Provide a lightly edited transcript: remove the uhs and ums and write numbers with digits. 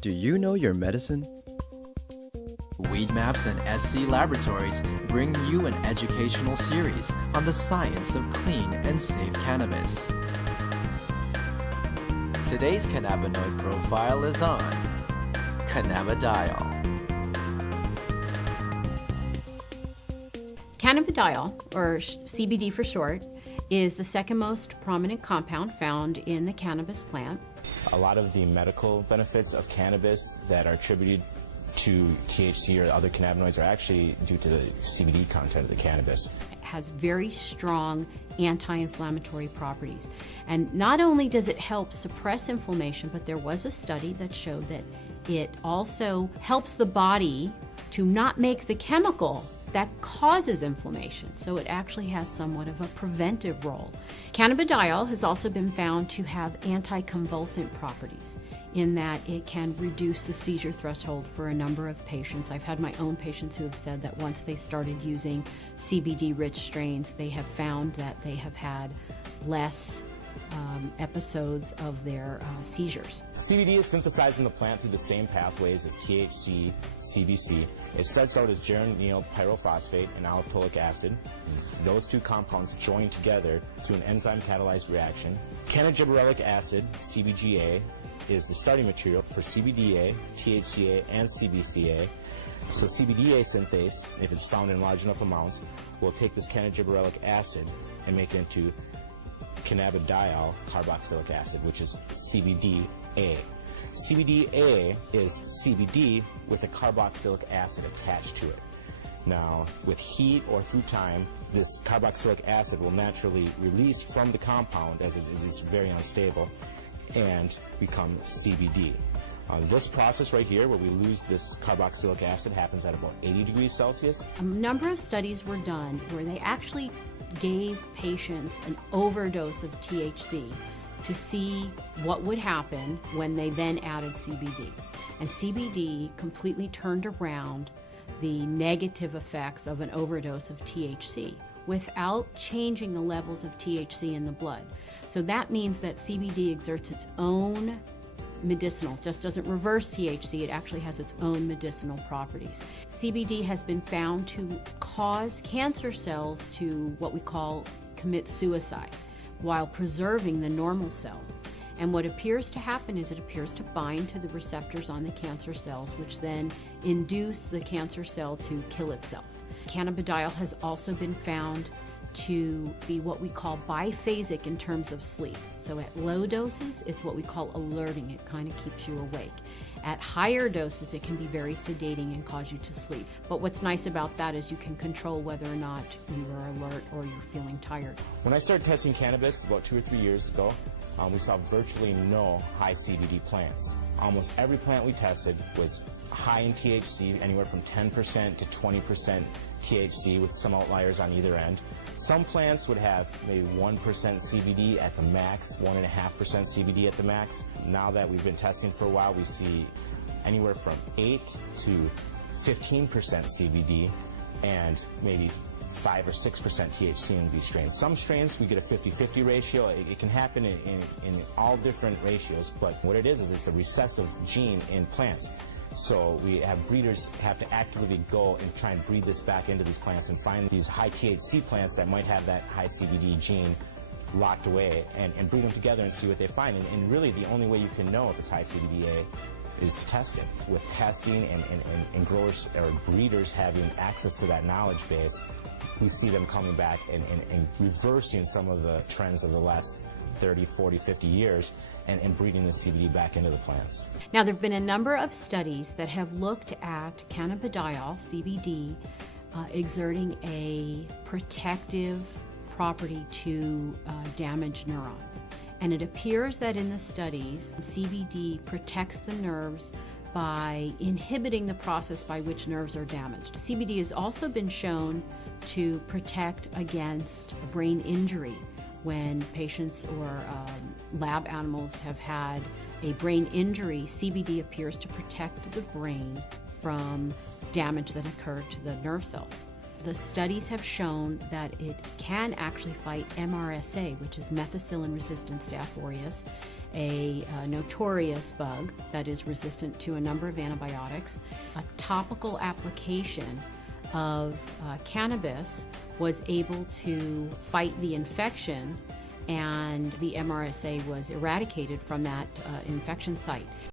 Do you know your medicine? Weed Maps and SC Laboratories bring you an educational series on the science of clean and safe cannabis. Today's cannabinoid profile is on cannabidiol. Cannabidiol, or CBD for short, is the second most prominent compound found in the cannabis plant. A lot of the medical benefits of cannabis that are attributed to THC or other cannabinoids are actually due to the CBD content of the cannabis. It has very strong anti-inflammatory properties. And not only does it help suppress inflammation, but there was a study that showed that it also helps the body to not make the chemical that causes inflammation. So it actually has somewhat of a preventive role. Cannabidiol has also been found to have anticonvulsant properties in that it can reduce the seizure threshold for a number of patients. I've had my own patients who have said that once they started using CBD-rich strains, they have found that they have had less episodes of their seizures. CBD is synthesized in the plant through the same pathways as THC, CBC. It starts out as geranyl pyrophosphate and aliphtolic acid. Those two compounds join together through an enzyme-catalyzed reaction. Cannagibberellic acid, CBGA, is the starting material for CBDA, THCA, and CBCA. So CBDA synthase, if it's found in large enough amounts, will take this cannagibberellic acid and make it into cannabidiol carboxylic acid, which is CBDA. CBDA is CBD with a carboxylic acid attached to it. Now, with heat or through time, this carboxylic acid will naturally release from the compound as it is very unstable and become CBD. This process right here, where we lose this carboxylic acid, happens at about 80 degrees Celsius. A number of studies were done where they actually gave patients an overdose of THC to see what would happen when they then added CBD. And CBD completely turned around the negative effects of an overdose of THC without changing the levels of THC in the blood. So that means that CBD exerts its own medicinal, just doesn't reverse THC, it actually has its own medicinal properties. CBD has been found to cause cancer cells to what we call commit suicide while preserving the normal cells. And what appears to happen is it appears to bind to the receptors on the cancer cells, which then induce the cancer cell to kill itself. Cannabidiol has also been found to be what we call biphasic in terms of sleep. So at low doses, it's what we call alerting. It kind of keeps you awake. At higher doses, it can be very sedating and cause you to sleep. But what's nice about that is you can control whether or not you are alert or you're feeling tired. When I started testing cannabis about 2 or 3 years ago, we saw virtually no high CBD plants. Almost every plant we tested was high in THC, anywhere from 10% to 20% THC, with some outliers on either end. Some plants would have maybe 1% CBD at the max, 1.5% CBD at the max. Now that we've been testing for a while, we see anywhere from 8 to 15% CBD and maybe 5 or 6% THC in these strains. Some strains we get a 50-50 ratio. It can happen in all different ratios, but what it is it's a recessive gene in plants. So we have breeders have to actively go and try and breed this back into these plants and find these high THC plants that might have that high CBD gene locked away and breed them together and see what they find. And really the only way you can know if it's high CBDA is testing. With testing and growers or breeders having access to that knowledge base, we see them coming back and reversing some of the trends of the last 30, 40, 50 years and breeding the CBD back into the plants. Now, there have been a number of studies that have looked at cannabidiol, CBD, exerting a protective property to damaged neurons. And it appears that in the studies, CBD protects the nerves by inhibiting the process by which nerves are damaged. CBD has also been shown to protect against brain injury. When patients or lab animals have had a brain injury, CBD appears to protect the brain from damage that occurred to the nerve cells. The studies have shown that it can actually fight MRSA, which is methicillin-resistant Staph aureus, a notorious bug that is resistant to a number of antibiotics. A topical application of cannabis was able to fight the infection, and the MRSA was eradicated from that infection site.